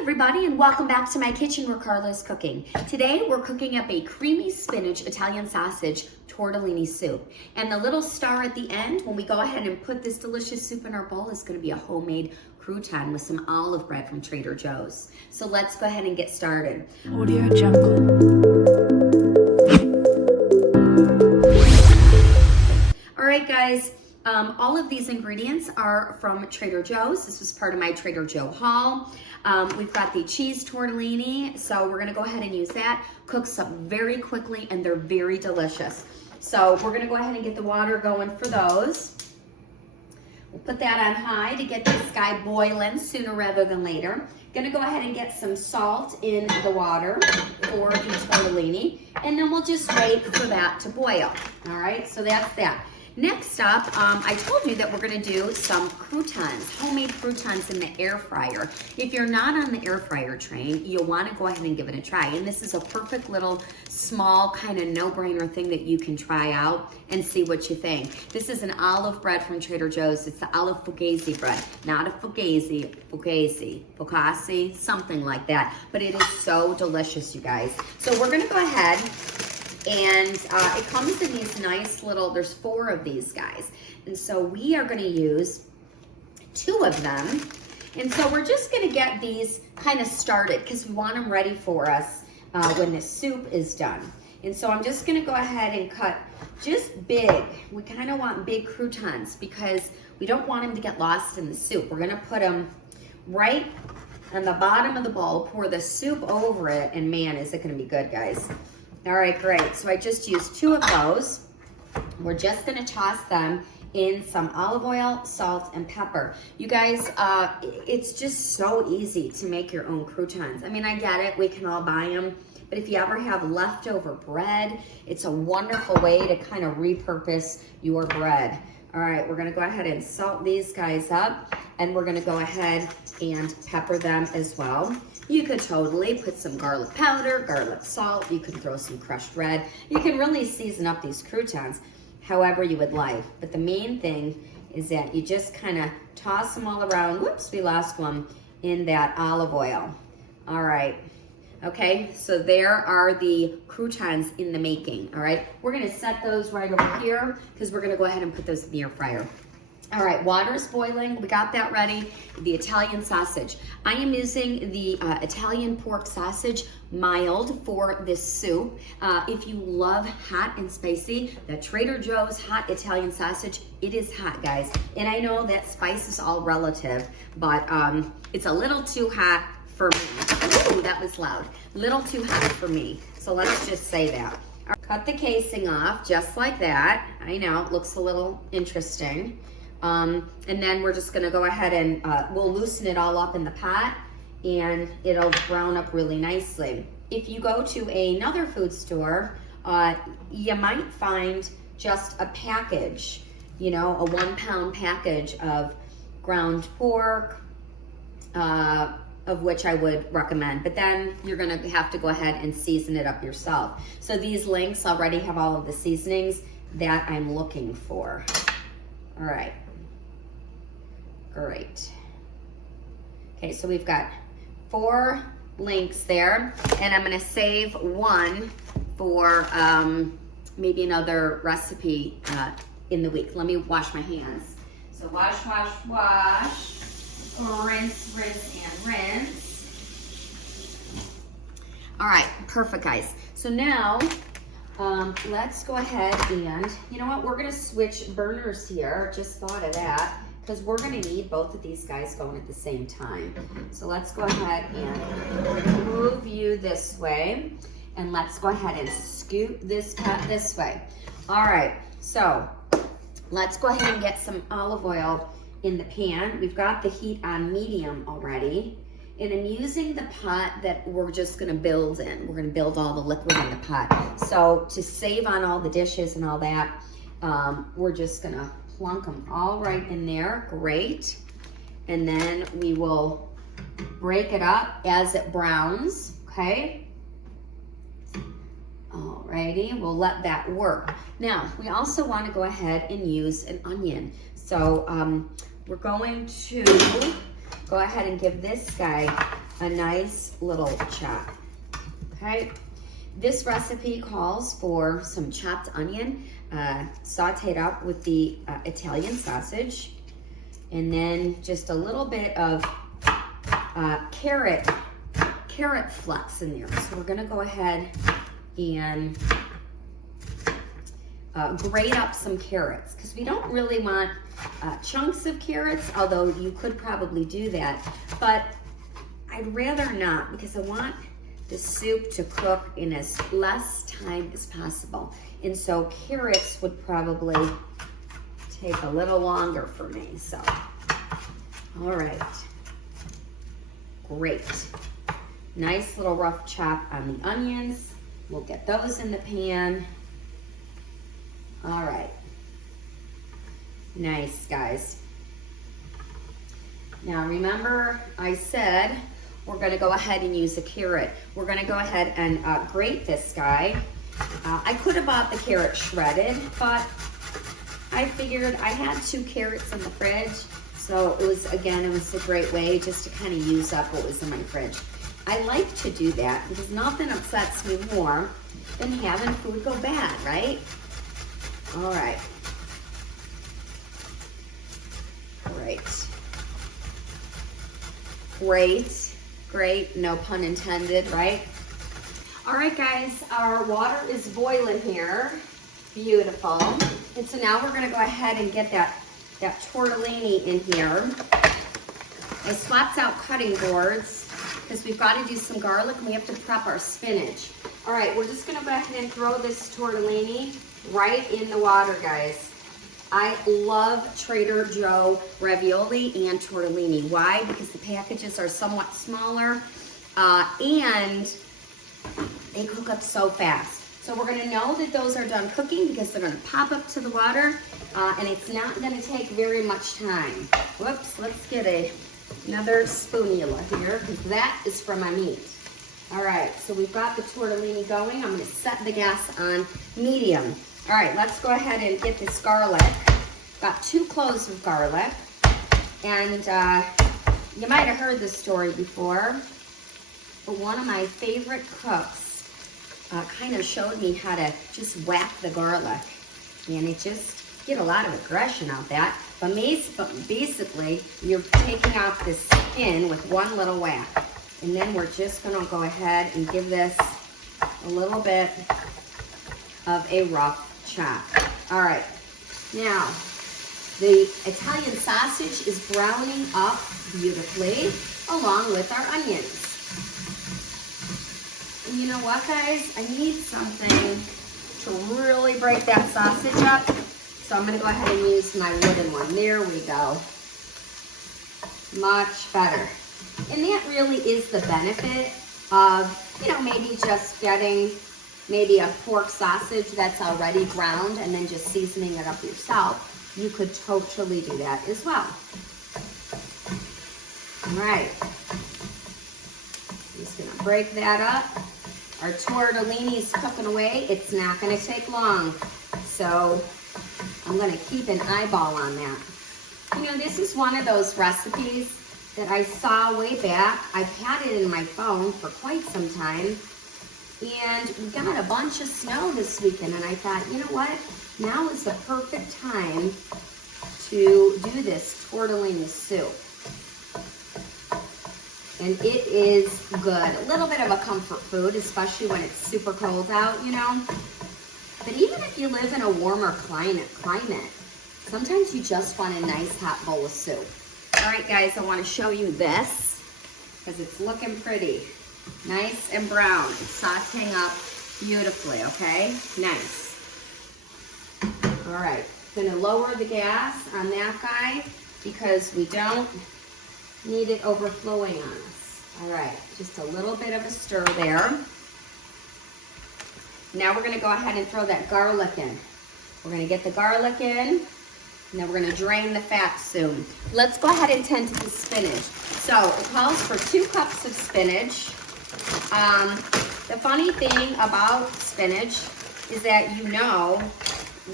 Everybody, and welcome back to my kitchen where Carla's cooking. Today we're cooking up a creamy spinach Italian sausage tortellini soup. And the little star at the end, when we go ahead and put this delicious soup in our bowl, is going to be a homemade crouton with some olive bread from Trader Joe's. So let's go ahead and get started. Audio Jungle. All right, guys. All of these ingredients are from Trader Joe's. This was part of my Trader Joe haul. We've got the cheese tortellini, so we're gonna go ahead and use that. Cooks up very quickly and they're very delicious. So we're gonna go ahead and get the water going for those. We'll put that on high to get this guy boiling sooner rather than later. Gonna go ahead and get some salt in the water for the tortellini, and then we'll just wait for that to boil. All right, so that's that. Next up, I told you that we're gonna do some croutons, homemade croutons in the air fryer. If you're not on the air fryer train, you'll wanna go ahead and give it a try. And this is a perfect little small kind of no-brainer thing that you can try out and see what you think. This is an olive bread from Trader Joe's. It's the olive fugazi bread, not a fugazi, something like that. But it is so delicious, you guys. So we're gonna go ahead and it comes in these nice little, there's 4 of these guys. And so we are gonna use 2 of them. And so we're just gonna get these kind of started because we want them ready for us when the soup is done. And so I'm just gonna go ahead and cut just big. We kind of want big croutons because we don't want them to get lost in the soup. We're gonna put them right on the bottom of the bowl, pour the soup over it, and man, is it gonna be good, guys. All right, great. So I just used 2 of those. We're just gonna toss them in some olive oil, salt, and pepper. You guys, it's just so easy to make your own croutons. I mean, I get it, we can all buy them, but if you ever have leftover bread, it's a wonderful way to kind of repurpose your bread. All right, we're gonna go ahead and salt these guys up, and we're gonna go ahead and pepper them as well. You could totally put some garlic powder, garlic salt. You can throw some crushed red. You can really season up these croutons however you would like. But the main thing is that you just kind of toss them all around. Whoops, we lost one in that olive oil. All right. Okay, so there are the croutons in the making, all right? We're gonna set those right over here because we're gonna go ahead and put those in the air fryer. All right, water's boiling, we got that ready. The Italian sausage. I am using the Italian pork sausage mild for this soup. If you love hot and spicy, the Trader Joe's hot Italian sausage, it is hot, guys. And I know that spice is all relative, but it's a little too hot for me. Ooh, that was loud. Little too hot for me. So let's just say that. Cut the casing off just like that. I know, it looks a little interesting. And then we're just gonna go ahead and we'll loosen it all up in the pot and it'll brown up really nicely. If you go to another food store, you might find just a package, you know, a 1-pound package of ground pork, of which I would recommend, but then you're gonna have to go ahead and season it up yourself. So these links already have all of the seasonings that I'm looking for. All right. Great. Okay, so we've got 4 links there, and I'm gonna save 1 for maybe another recipe in the week. Let me wash my hands. So wash, wash, wash, rinse, rinse, and rinse. All right, perfect, guys. So now, let's go ahead and, you know what, we're gonna switch burners here. Just thought of that, because we're gonna need both of these guys going at the same time. So let's go ahead and move you this way, and let's go ahead and scoot this pot this way. All right, so let's go ahead and get some olive oil in the pan. We've got the heat on medium already. And I'm using the pot that we're just gonna build in. We're gonna build all the liquid in the pot. So to save on all the dishes and all that, we're just gonna plunk them all right in there. Great. And then we will break it up as it browns, okay? Alrighty, we'll let that work. Now, we also wanna go ahead and use an onion. So we're going to go ahead and give this guy a nice little chop, okay? This recipe calls for some chopped onion, sauteed up with the Italian sausage, and then just a little bit of carrot flecks in there. So we're gonna go ahead and grate up some carrots, because we don't really want chunks of carrots, although you could probably do that, but I'd rather not, because I want the soup to cook in as less time as possible. And so carrots would probably take a little longer for me, so. All right, great. Nice little rough chop on the onions. We'll get those in the pan. All right, nice, guys. Now remember I said we're gonna go ahead and use a carrot. We're gonna go ahead and grate this guy. I could have bought the carrot shredded, but I figured I had 2 carrots in the fridge, so it was a great way just to kind of use up what was in my fridge. I like to do that because nothing upsets me more than having food go bad, right? All right. Great, no pun intended, right? All right, guys, our water is boiling here. Beautiful. And so now we're gonna go ahead and get that tortellini in here. I swapped out cutting boards because we've got to do some garlic and we have to prep our spinach. All right, we're just gonna go ahead and throw this tortellini right in the water, guys. I love Trader Joe ravioli and tortellini. Why? Because the packages are somewhat smaller and they cook up so fast. So we're gonna know that those are done cooking because they're gonna pop up to the water and it's not gonna take very much time. Whoops, let's get another spoonula here because that is for my meat. All right, so we've got the tortellini going. I'm gonna set the gas on medium. All right, let's go ahead and get this garlic. Got 2 cloves of garlic. And you might have heard this story before, but one of my favorite cooks kind of showed me how to just whack the garlic. And it just get a lot of aggression out that. But basically, you're taking off the skin with one little whack. And then we're just gonna go ahead and give this a little bit of a rough chop. All right, now the Italian sausage is browning up beautifully along with our onions. And you know what, guys? I need something to really break that sausage up. So I'm gonna go ahead and use my wooden one. There we go. Much better. And that really is the benefit of, you know, maybe just getting maybe a pork sausage that's already ground and then just seasoning it up yourself. You could totally do that as well. All right. I'm just gonna break that up. Our tortellini's cooking away. It's not gonna take long. So I'm gonna keep an eyeball on that. You know, this is one of those recipes that I saw way back. I've had it in my phone for quite some time. And we got a bunch of snow this weekend, and I thought, you know what? Now is the perfect time to do this tortellini soup. And it is good. A little bit of a comfort food, especially when it's super cold out, you know? But even if you live in a warmer climate, sometimes you just want a nice hot bowl of soup. All right, guys, I want to show you this because it's looking pretty. Nice and brown. It's sauteing up beautifully, okay? Nice. All right, gonna lower the gas on that guy because we don't need it overflowing on us. All right, just a little bit of a stir there. Now we're gonna go ahead and throw that garlic in. We're gonna get the garlic in, and then we're gonna drain the fat soon. Let's go ahead and tend to the spinach. So it calls for 2 cups of spinach. The funny thing about spinach is that you know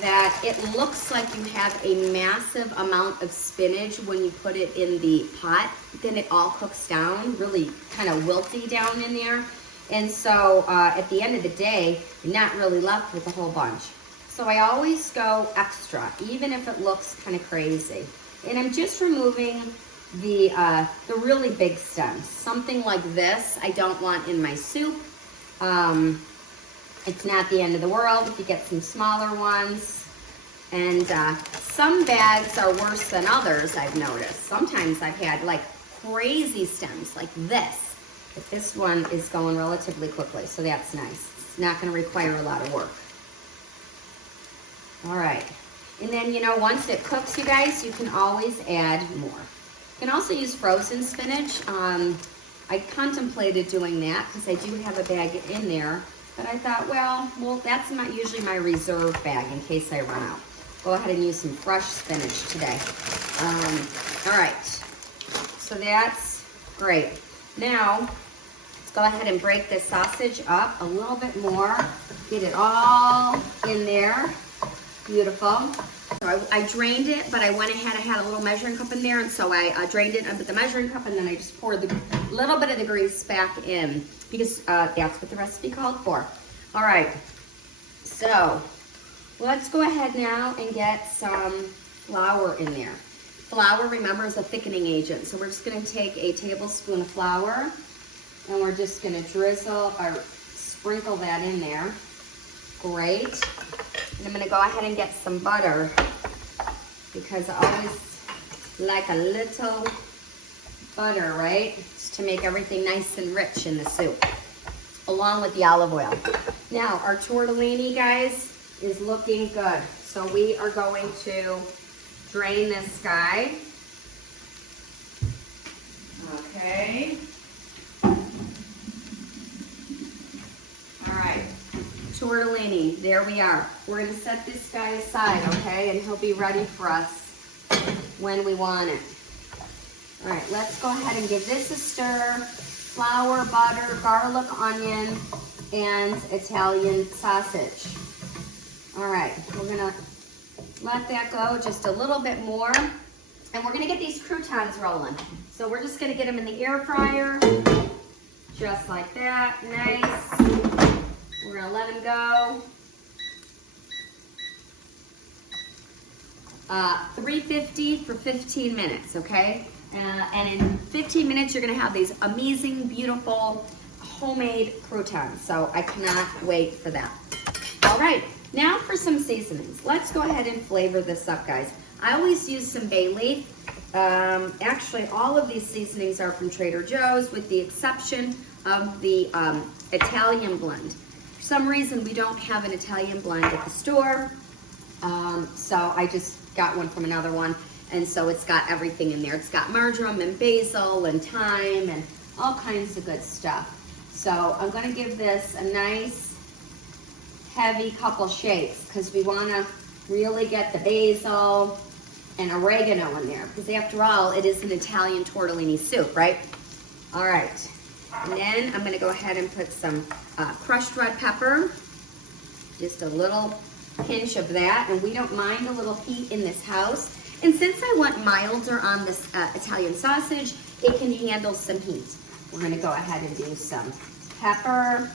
that it looks like you have a massive amount of spinach when you put it in the pot. Then it all cooks down, really kind of wilty down in there. And so at the end of the day, you're not really left with a whole bunch. So I always go extra, even if it looks kind of crazy. And I'm just removing the really big stems. Something like this I don't want in my soup. It's not the end of the world if you get some smaller ones. And some bags are worse than others, I've noticed. Sometimes I've had like crazy stems like this. But this one is going relatively quickly, so that's nice. It's not going to require a lot of work. All right. And then, you know, once it cooks, you guys, you can always add more. You can also use frozen spinach. I contemplated doing that because I do have a bag in there. But I thought, well, that's not usually my reserve bag in case I run out. Go ahead and use some fresh spinach today. All right. So that's great. Now, let's go ahead and break this sausage up a little bit more. Get it all in there. Beautiful. So I drained it, but I went ahead, I had a little measuring cup in there, and so I drained it with the measuring cup, and then I just poured the little bit of the grease back in, because that's what the recipe called for. All right, so let's go ahead now and get some flour in there. Flour, remember, is a thickening agent, so we're just gonna take a tablespoon of flour, and we're just gonna drizzle or sprinkle that in there. Great. And I'm gonna go ahead and get some butter because I always like a little butter, right? Just to make everything nice and rich in the soup, along with the olive oil. Now, our tortellini, guys, is looking good. So we are going to drain this guy. Okay. All right. Tortellini, there we are. We're gonna set this guy aside, okay? And he'll be ready for us when we want it. All right, let's go ahead and give this a stir. Flour, butter, garlic, onion, and Italian sausage. All right, we're gonna let that go just a little bit more. And we're gonna get these croutons rolling. So we're just gonna get them in the air fryer, just like that, nice. We're gonna let them go. 350 for 15 minutes, okay? And in 15 minutes, you're gonna have these amazing, beautiful, homemade croutons. So I cannot wait for that. All right, now for some seasonings. Let's go ahead and flavor this up, guys. I always use some bay leaf. Actually, all of these seasonings are from Trader Joe's with the exception of the Italian blend. For some reason, we don't have an Italian blend at the store, so I just got one from another one, and so it's got everything in there. It's got marjoram and basil and thyme and all kinds of good stuff. So I'm gonna give this a nice, heavy couple shakes because we wanna really get the basil and oregano in there because after all, it is an Italian tortellini soup, right? All right. And then I'm gonna go ahead and put some crushed red pepper, just a little pinch of that, and we don't mind a little heat in this house. And since I want milder on this Italian sausage, it can handle some heat. We're gonna go ahead and do some pepper.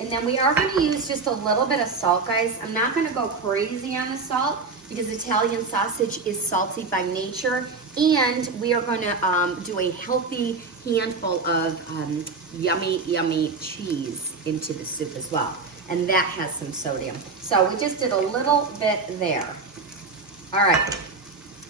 And then we are gonna use just a little bit of salt, guys. I'm not gonna go crazy on the salt because Italian sausage is salty by nature. And we are gonna do a healthy handful of yummy, yummy cheese into the soup as well. And that has some sodium. So we just did a little bit there. All right,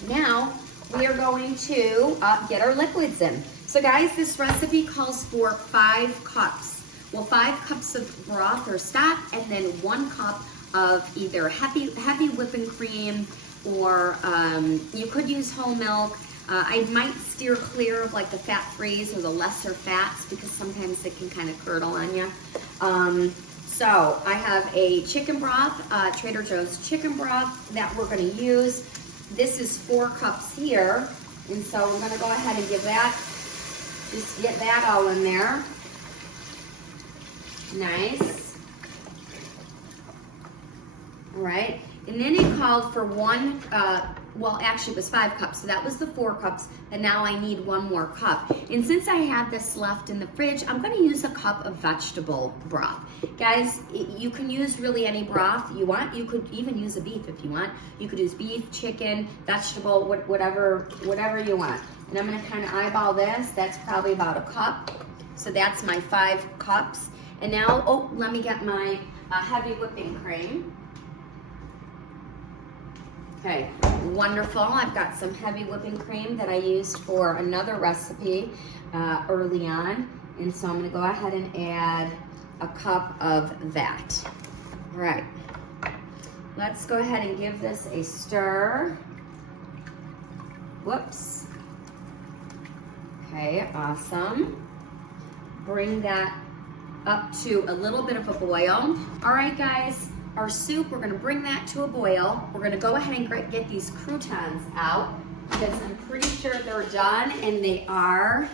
now we are going to get our liquids in. So guys, this recipe calls for 5 cups. Well, 5 cups of broth or stock, and then 1 cup of either heavy whipping cream, or you could use whole milk. I might steer clear of like the fat-frees or the lesser fats because sometimes it can kind of curdle on you. So I have a chicken broth, Trader Joe's chicken broth that we're gonna use. This is 4 cups here. And so we're gonna go ahead and give that, just get that all in there. Nice. All right. And then it called for one, well, actually it was 5 cups, so that was the 4 cups, and now I need 1 more cup. And since I had this left in the fridge, I'm gonna use a cup of vegetable broth. Guys, you can use really any broth you want. You could even use a beef if you want. You could use beef, chicken, vegetable, whatever you want. And I'm gonna kind of eyeball this. That's probably about a cup. So that's my 5 cups. And now, oh, let me get my heavy whipping cream. Okay, wonderful. I've got some heavy whipping cream that I used for another recipe early on. And so I'm gonna go ahead and add a cup of that. All right, let's go ahead and give this a stir. Whoops. Okay, awesome. Bring that up to a little bit of a boil. All right, guys. Our soup, we're gonna bring that to a boil. We're gonna go ahead and get these croutons out because I'm pretty sure they're done, and they are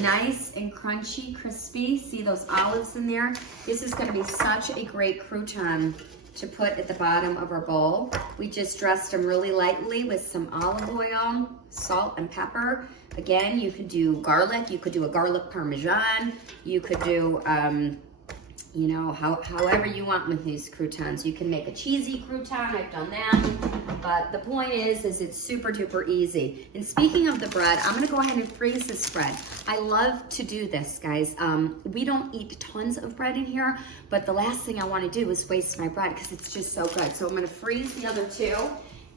nice and crunchy, crispy. See those olives in there? This is gonna be such a great crouton to put at the bottom of our bowl. We just dressed them really lightly with some olive oil, salt, and pepper. Again, you could do garlic. You could do a garlic parmesan. You could do, you know, however you want with these croutons. You can make a cheesy crouton, I've done that. But the point is it's super duper easy. And speaking of the bread, I'm gonna go ahead and freeze this bread. I love to do this, guys. We don't eat tons of bread in here, but the last thing I wanna do is waste my bread because it's just so good. So I'm gonna freeze the other 2.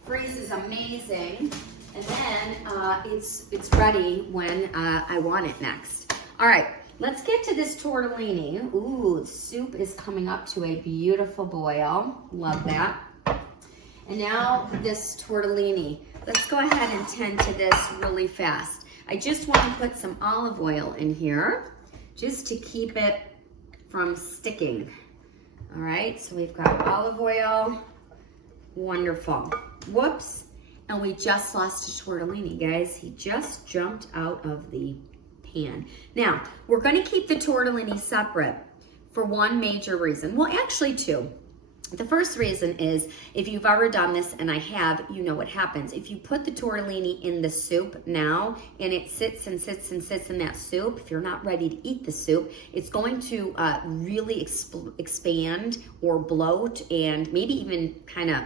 Freeze is amazing. And then it's ready when I want it next. All right. Let's get to this tortellini. Ooh, the soup is coming up to a beautiful boil. Love that. And now this tortellini. Let's go ahead and tend to this really fast. I just want to put some olive oil in here just to keep it from sticking. All right, so we've got olive oil. Wonderful. Whoops. And we just lost a tortellini, guys. He just jumped out of the pan. Now, we're going to keep the tortellini separate for one major reason. Well, actually 2. The first reason is if you've ever done this, and I have, you know what happens. If you put the tortellini in the soup now and it sits and sits and sits in that soup, if you're not ready to eat the soup, it's going to really expand or bloat and maybe even kind of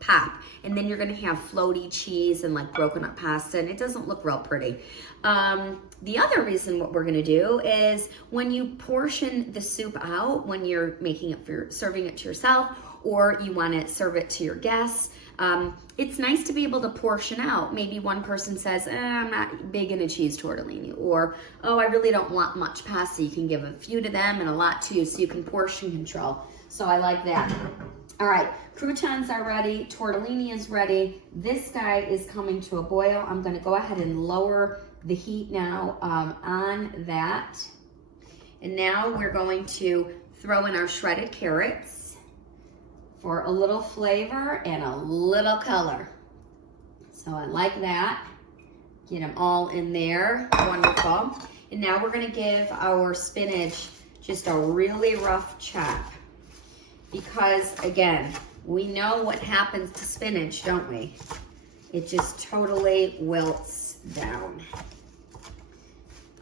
pop. And then you're gonna have floaty cheese and like broken up pasta, and it doesn't look real pretty. The other reason what we're gonna do is when you portion the soup out, when you're making it for serving it to yourself, or you wanna serve it to your guests, it's nice to be able to portion out. Maybe one person says, I'm not big into cheese tortellini, or, oh, I really don't want much pasta. You can give a few to them and a lot to you, so you can portion control. So I like that. All right, croutons are ready, tortellini is ready. This guy is coming to a boil. I'm gonna go ahead and lower the heat now on that. And now we're going to throw in our shredded carrots for a little flavor and a little color. So I like that. Get them all in there, wonderful. And now we're gonna give our spinach just a really rough chop. Because again, we know what happens to spinach, don't we? It just totally wilts down.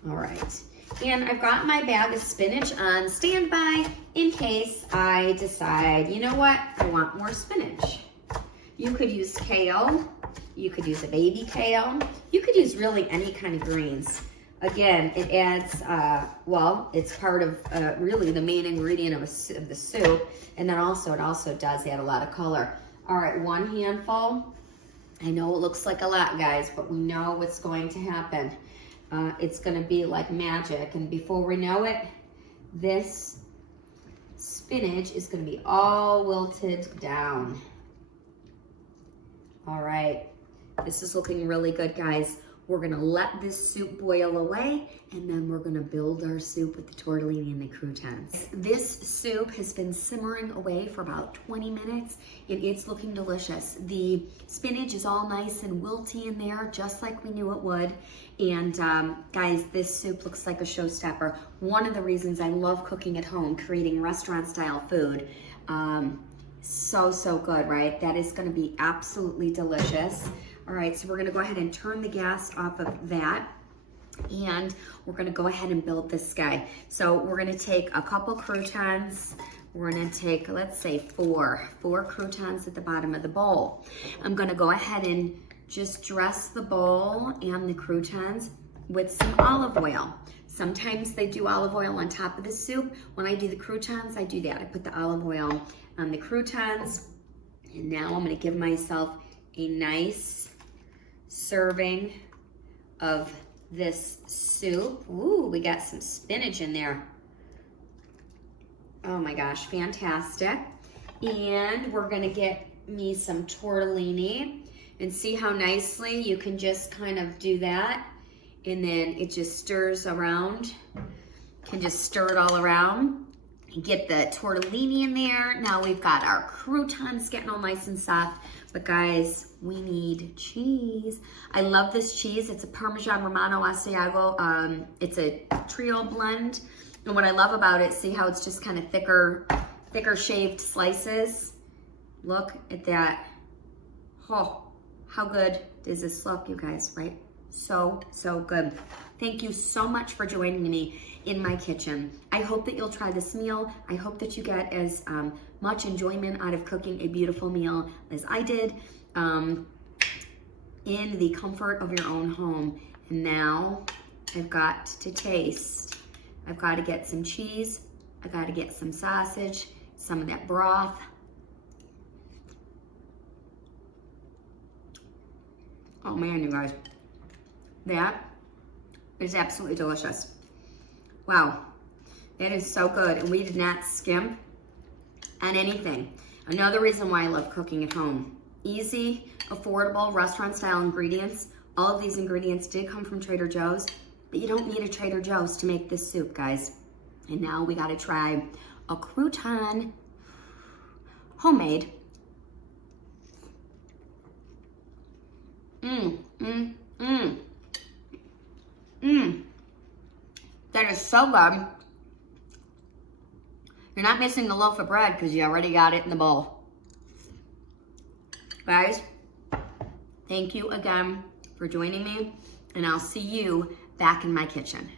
All right, and I've got my bag of spinach on standby in case I decide, you know what, I want more spinach. You could use kale, you could use a baby kale, you could use really any kind of greens. Again, it adds, well, it's part of really the main ingredient of the soup. And then also, it also does add a lot of color. All right, 1 handful. I know it looks like a lot, guys, but we know what's going to happen. It's gonna be like magic. And before we know it, this spinach is gonna be all wilted down. All right, this is looking really good, guys. We're gonna let this soup boil away, and then we're gonna build our soup with the tortellini and the croutons. This soup has been simmering away for about 20 minutes, and it's looking delicious. The spinach is all nice and wilty in there, just like we knew it would. And guys, this soup looks like a showstopper. One of the reasons I love cooking at home, creating restaurant-style food, So, so good, right? That is gonna be absolutely delicious. All right, so we're gonna go ahead and turn the gas off of that, and we're gonna go ahead and build this guy. So we're gonna take a couple croutons. We're gonna take, let's say four croutons at the bottom of the bowl. I'm gonna go ahead and just dress the bowl and the croutons with some olive oil. Sometimes they do olive oil on top of the soup. When I do the croutons, I do that. I put the olive oil on the croutons. And now I'm gonna give myself a nice serving of this soup. Ooh, we got some spinach in there. Oh my gosh, fantastic. And we're gonna get me some tortellini, and see how nicely you can just kind of do that. And then it just stirs around. Can just stir it all around. Get the tortellini in there. Now we've got our croutons getting all nice and soft. But guys, we need cheese. I love this cheese. It's a Parmesan Romano Asiago. It's a trio blend. And what I love about it, see how it's just kind of thicker shaved slices? Look at that. Oh, how good does this look, you guys, right? So, so good. Thank you so much for joining me in my kitchen. I hope that you'll try this meal. I hope that you get as much enjoyment out of cooking a beautiful meal as I did in the comfort of your own home. And now I've got to taste. I've got to get some cheese. I've got to get some sausage, some of that broth. Oh man, you guys. That is absolutely delicious. Wow, that is so good. And we did not skimp on anything. Another reason why I love cooking at home. Easy, affordable, restaurant style ingredients. All of these ingredients did come from Trader Joe's, but you don't need a Trader Joe's to make this soup, guys. And now we gotta try a crouton, homemade. That is so good. You're not missing the loaf of bread because you already got it in the bowl. Guys, thank you again for joining me, and I'll see you back in my kitchen.